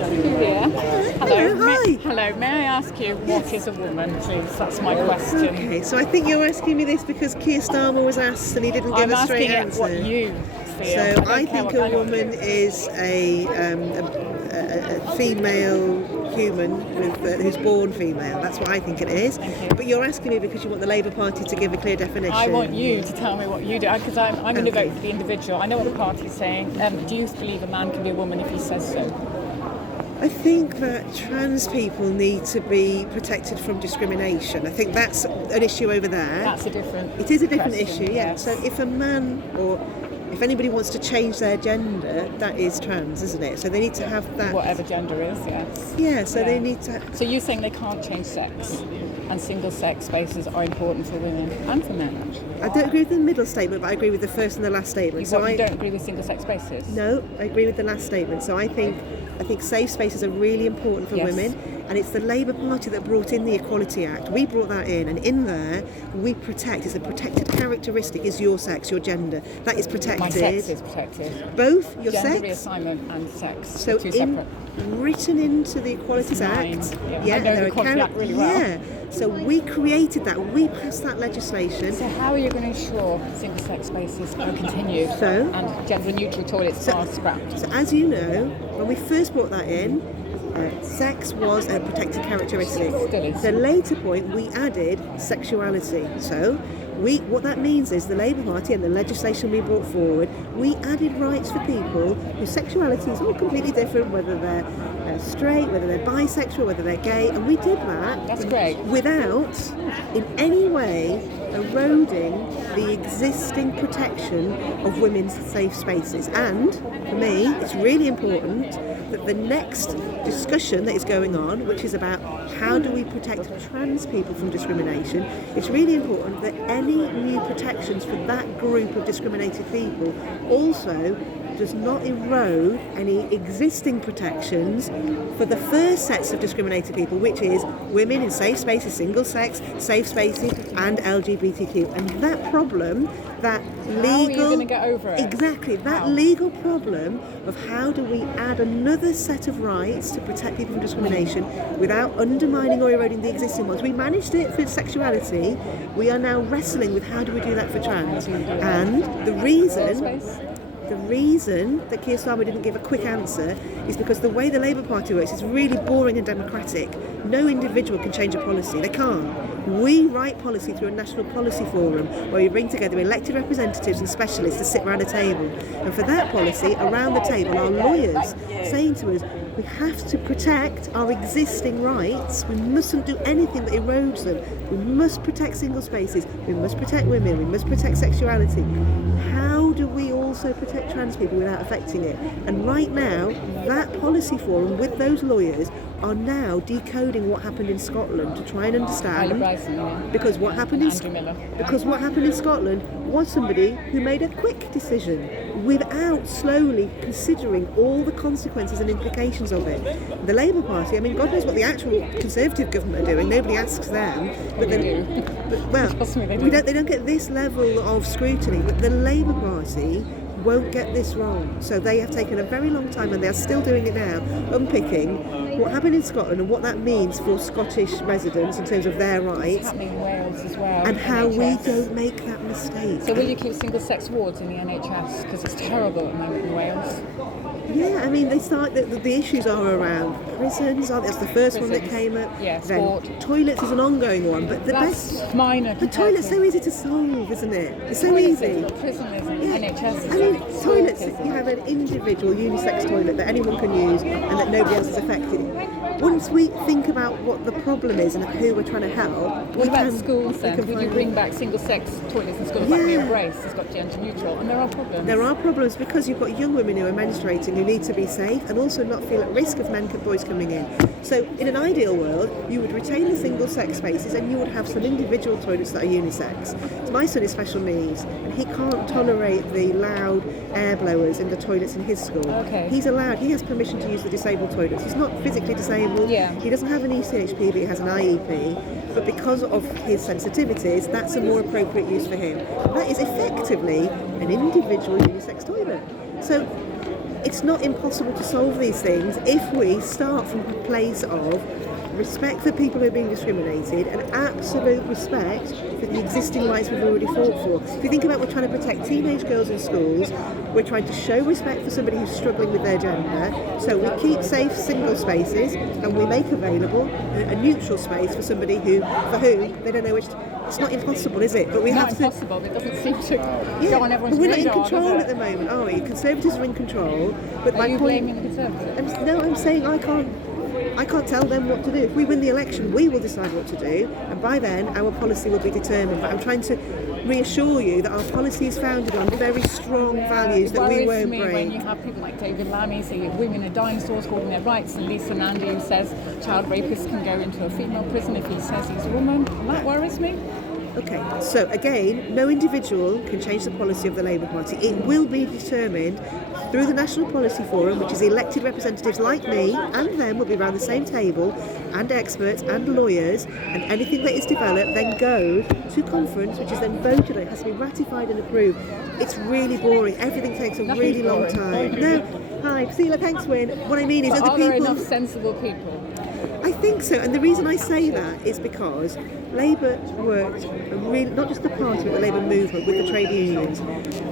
Yeah. Hello, hi. Hello, may I ask you what is a woman, please? That's my question. Okay, so I think you're asking me this because Keir Starmer was asked and he didn't give I'm a straight asking answer. what you feel. So I don't care think what a I woman is a female human who's born female. That's what I think it is. Thank you. But you're asking me because you want the Labour Party to give a clear definition. I want you to tell me what you do, because I'm going to Okay. vote for the individual. I know what the party's saying. Do you believe a man can be a woman if he says so? I think that trans people need to be protected from discrimination. I think that's an issue over there. That's a different It is a different question, issue, yeah. yes. So if a man or if anybody wants to change their gender, that is trans, isn't it? So they need to have that. Whatever gender is, yes. Yeah, so Yeah. they need to. So you're saying they can't change sex, and single-sex spaces are important for women and for men, actually? I don't agree with the middle statement, but I agree with the first and the last statement. You don't agree with single-sex spaces? No, I agree with the last statement. So I think safe spaces are really important for Yes. women, and it's the Labour Party that brought in the Equality Act. We brought that in, and in there we protect. It's a protected characteristic. Is your sex, your gender? That is protected. My sex is protected. Both your Gender sex. reassignment and sex. So are two separate. written into the Equalities It's Act. mine. Yeah, I know the Equality Act really well. Yeah. So we created that. We passed that legislation. So how are you going to ensure single-sex spaces are continued So- and gender-neutral toilets are scrapped? So as you know, when we first brought that in, sex was a protected characteristic. Still is. The later point, we added sexuality. So what that means is the Labour Party and the legislation we brought forward, we added rights for people whose sexuality is all completely different, whether they're straight, whether they're bisexual, whether they're gay, and we did that. That's great. Without in any way eroding the existing protection of women's safe spaces. And for me, it's really important that the next discussion that is going on, which is about how do we protect trans people from discrimination, it's really important that any new protections for that group of discriminated people also does not erode any existing protections for the first sets of discriminated people, which is women in safe spaces, single sex, safe spaces, and LGBTQ. And that problem, that legal... How are you going to get over it? Exactly, that How? legal problem of how do we add another set of rights to protect people from discrimination without undermining or eroding the existing ones. We managed it for sexuality. We are now wrestling with how do we do that for trans. And the reason that Keir Starmer didn't give a quick answer is because the way the Labour Party works is really boring and democratic. No individual can change a policy. They can't. We write policy through a national policy forum where we bring together elected representatives and specialists to sit around a table. And for that policy, around the table are lawyers saying to us, we have to protect our existing rights. We mustn't do anything that erodes them. We must protect single spaces. We must protect women. We must protect sexuality. How do we also protect trans people without affecting it? And right now, that policy forum with those lawyers are now decoding what happened in Scotland to try and understand. Because what happened in Scotland was somebody who made a quick decision without slowly considering all the consequences and implications of it. The Labour Party, I mean, God knows what the actual Conservative government are doing. Nobody asks them. But they don't get this level of scrutiny. But the Labour Party won't get this wrong. So they have taken a very long time, and they are still doing it now, unpicking what happened in Scotland and what that means for Scottish residents in terms of their rights. It's happening in Wales as well. And how we NHS. don't make that mistake. So will you keep single-sex wards in the NHS? Because it's terrible at the moment in Wales. Yeah, I mean, the issues are around prisons, aren't they? That's the first one that came up. Yeah, Then sport. toilets is an ongoing one, but That's minor. the toilet's so easy to solve, isn't it? It's so easy. Prison isn't. Yeah. NHS is. I mean, Sport toilets, isn't. you have an individual unisex toilet that anyone can use and that nobody else is affected. Once we think about what the problem is and who we're trying to help, What about schools then? Would you bring back single-sex toilets in schools like the Yeah. Embrace? It's got gender neutral, and there are problems. There are problems because you've got young women who are menstruating who need to be safe and also not feel at risk of men and boys coming in. So in an ideal world, you would retain the single-sex spaces and you would have some individual toilets that are unisex. So my son is special needs and he can't tolerate the loud air blowers in the toilets in his school. Okay. He has permission to use the disabled toilets. He's not physically disabled. Yeah. He doesn't have an ECHP, but he has an IEP. But because of his sensitivities, that's a more appropriate use for him. That is effectively an individual unisex toilet. So it's not impossible to solve these things if we start from a place of respect for people who are being discriminated and absolute respect for the existing rights we've already fought for. If you think about, we're trying to protect teenage girls in schools, we're trying to show respect for somebody who's struggling with their gender, so we keep safe single spaces and we make available a neutral space for somebody for whom they don't know which. It's not impossible, is it? But we have to. Not impossible. It doesn't seem to go on everyone's we're not radar, in control does at it? the moment, are we? Conservatives are in control. But Are my you point. blaming the Conservatives? I'm saying I can't tell them what to do. If we win the election, we will decide what to do, and by then our policy will be determined. But I'm trying to reassure you that our policy is founded on very strong values that we won't me when break. you have people like David Lammy saying women are dinosaurs, holding their rights, and Lisa Nandy who says child rapists can go into a female prison if he says he's a woman. That worries me. Okay, so again, no individual can change the policy of the Labour Party. It will be determined through the National Policy Forum, which is elected representatives like me and them will be around the same table, and experts and lawyers, and anything that is developed then goes to conference, which is then voted on. It has to be ratified and approved. It's really boring. Everything takes a really long time. No, hi, Priscilla, thanks, Win. What I mean is But other are there people... enough sensible people? I think so, and the reason I say that is because Labour worked, really, not just the party, but the Labour movement with the trade unions.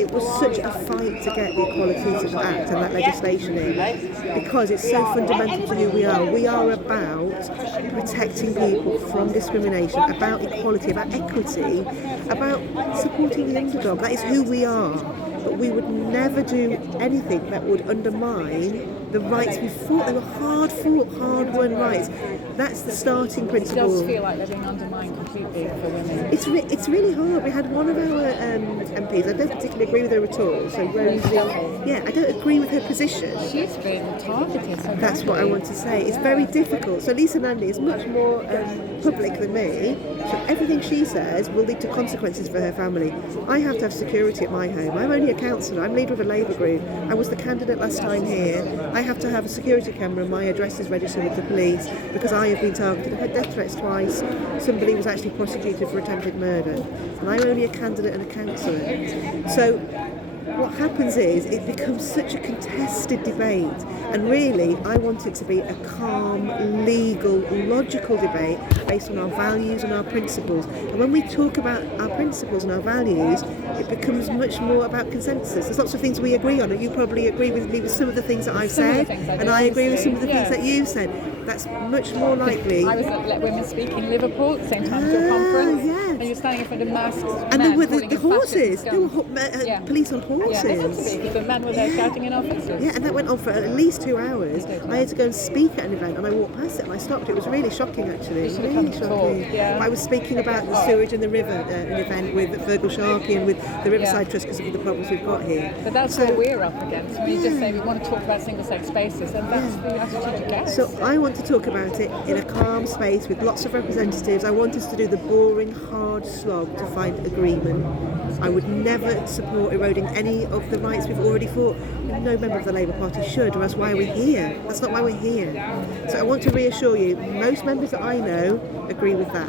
It was such a fight to get the Equalities Act and that legislation in, because it's so fundamental to who we are. We are about protecting people from discrimination, about equality, about equity, about supporting the underdog. That is who we are. But we would never do anything that would undermine the rights we fought. They were hard-fought, hard-won rights. That's the starting It principle. does feel like they're being undermined completely for women. It's really hard. We had one of our MPs, I don't particularly agree with her at all, so Rosie, I don't agree with her position. She's been targeted. So That's what I want to say. It's very difficult. So Lisa Nandy is much more public than me, so everything she says will lead to consequences for her family. I have to have security at my home. I'm only a councillor. I'm leader of a Labour group. I was the candidate last time here. I have to have a security camera and my address is registered with the police because I have been targeted. I've had death threats twice. Somebody was actually prosecuted for attempted murder. And I'm only a candidate and a councillor. So what happens is it becomes such a contested debate, and really I want it to be a calm, legal, logical debate based on our values and our principles. And when we talk about our principles and our values, it becomes much more about consensus. There's lots of things we agree on, and you probably agree with me with some of the things that I've said, and I agree with some of the things that you've said. That's much more likely. I was at Let Women Speak in Liverpool at the same time as your conference, and you're standing in front of masks. And there were the horses. There were police on horses. Yeah, they had to be, because the men were there shouting in our faces. Yeah, and that went on for at least 2 hours. I had to go and speak at an event, and I walked past it and I stopped. It was really shocking, actually. Really shocking. Yeah. I was speaking about the sewage in the river, an event with Virgil Sharkey and with the Riverside Trust because of the problems we've got here. But that's what we're up against. When you just say we want to talk about single-sex spaces, and that's the attitude you get. So I want to talk about it in a calm space with lots of representatives. I want us to do the boring, hard slog to find agreement. I would never support eroding any of the rights we've already fought. No member of the Labour Party should, or else why are we here? That's not why we're here. So I want to reassure you, most members that I know agree with that.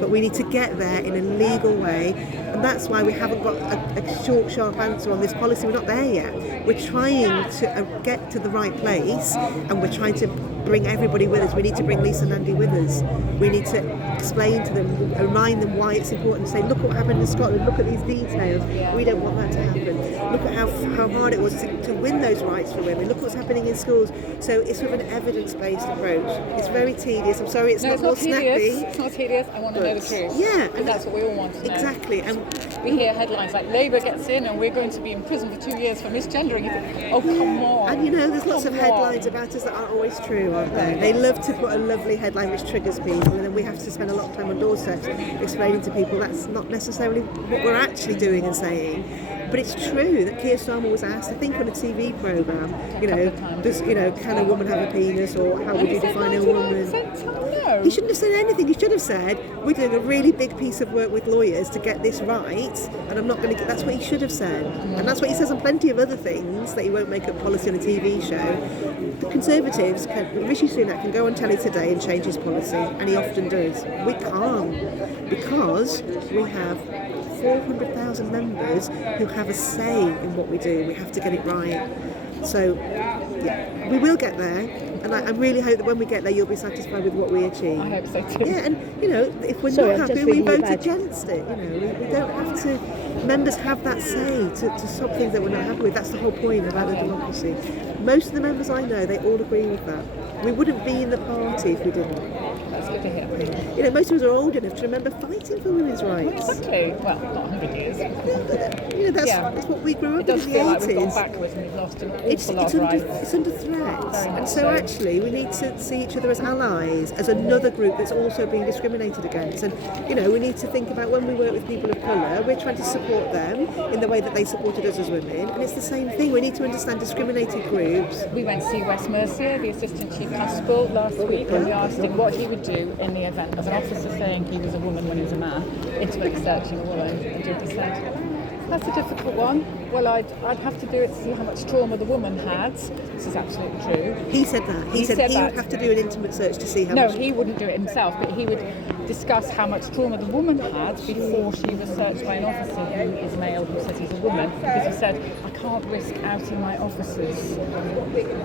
But we need to get there in a legal way, and that's why we haven't got a short, sharp answer on this policy. We're not there yet. We're trying to get to the right place, and we're trying to bring everybody with us. We need to bring Lisa Nandy with us. We need to explain to them, remind them why it's important, say, look what happened in Scotland, look at these details. We don't want that to happen. Look at how hard it was to win those rights for women. Look what's happening in schools. So it's sort of an evidence-based approach. It's very tedious. I'm sorry, it's not more snappy. It's not tedious. I want to know the truth. Yeah. And that's what we all want to know. Exactly. And we hear headlines like Labour gets in and we're going to be in prison for 2 years for misgendering. You think, oh, come on. And there's lots of headlines about us that aren't always true, aren't there? They love to put a lovely headline which triggers people, and then we have to spend a lot of time on doorsteps explaining to people that's not necessarily what we're actually doing and saying. But it's true that Keir Starmer was asked, I think on a TV programme, can a woman have a penis, or how would you define a woman? No. He shouldn't have said anything. He should have said, we're doing a really big piece of work with lawyers to get this right, and I'm not going to get... That's what he should have said. And that's what he says on plenty of other things, that he won't make up policy on a TV show. The Conservatives, Rishi Sunak can go on telly today and change his policy, and he often does. We can't, because we have 400,000 members who have a say in what we do. We have to get it right. So, yeah, we will get there, and I really hope that when we get there, you'll be satisfied with what we achieve. I hope so too. Yeah, and if we're Sorry, I'm not just happy, we reading your vote badge. against it. We don't have to. Members have that say to stop things that we're not happy with. That's the whole point about the democracy. Most of the members I know, they all agree with that. We wouldn't be in the party if we didn't. That's good to hear. Most of us are old enough to remember fighting for women's rights. Exactly. Well, not 100 years. That's what we grew It up does in the feel like we've gone 80s. backwards and we've lost an It's awful lot of rights. under threat. Very much And so. so actually we need to see each other as allies, as another group that's also being discriminated against. And we need to think about when we work with people of colour, we're trying to support them in the way that they supported us as women. And it's the same thing. We need to understand discriminated groups. We went to see Wes Mercier, the Assistant Chief Constable, last week, and we asked him what he would do in the event of an officer saying he was a woman when he was a man, into searching a woman. And Judy said, that's a difficult one. Well, I'd have to do it to see how much trauma the woman had. This is absolutely true. He said that. He said he would have to do an intimate search to see how No, much... he wouldn't do it himself, but he would discuss how much trauma the woman had before she was searched by an officer who is male, who says he's a woman, because he said, I can't risk outing my officers.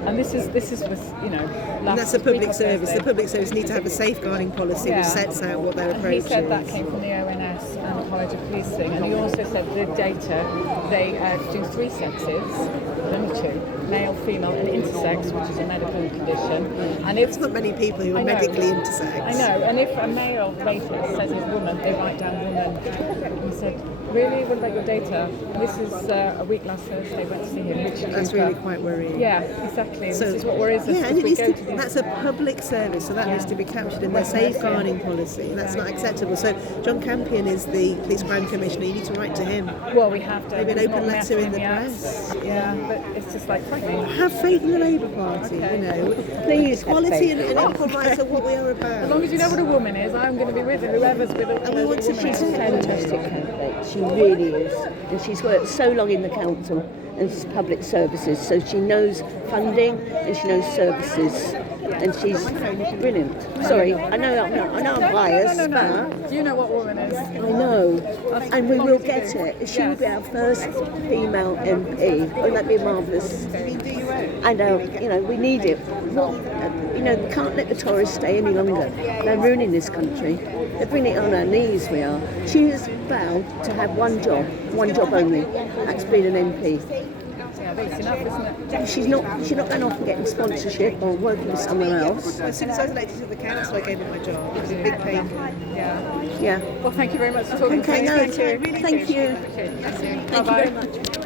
And this is with, And last that's a week public or service. Thursday. The public service need to have a safeguarding policy which sets out what their And approach he said is. that came from the ONS and the College of Policing, and he also said the data, they do 3 sexes, only 2, male, female and intersex, which is a medical condition. And if There's not many people who I are know. medically intersex. I know, and if a male rapist says he's a woman, they write down woman. And he said, really? What about your data? And this is a week last Thursday, went to see him, Richard That's Cooper. really quite worrying. Yeah, exactly. This is what worries us. Yeah, and if it we needs go to, to these- that's a public service, so that needs to be captured in their safeguarding policy. That's not acceptable. So John Campion is the Police Crime Commissioner. You need to write to him. Well, we have to. Maybe an There's open not letter enough in the yet. press. Yeah, but it's just like frightening. Have faith in the Labour Party. Please have Equality faith. and equal rights are what we are about. As long as you know what a woman is, I'm going to be with whoever's with a And we want to woman. She's a fantastic candidate. She really is. And she's worked so long in the council and she's public services, so she knows funding and she knows services. And she's brilliant. Sorry, I know I'm biased, No. Do you know what woman is? but I know. And we will get it. She will be our first female MP. Wouldn't that be marvellous? And we need it. We can't let the Tories stay any longer. They're ruining this country. They're bringing it on our knees, we are. She has vowed to have one job only. That's being an MP. Yeah, that's enough, isn't it? She's not going off and getting sponsorship or working with someone else. As soon as I was elected to the council, I gave up my job. It was a big pay cut. Yeah. Yeah. Well, thank you very much for talking to Okay, me. no, Thank you. thank you. Thank you. Thank you Bye-bye. very much.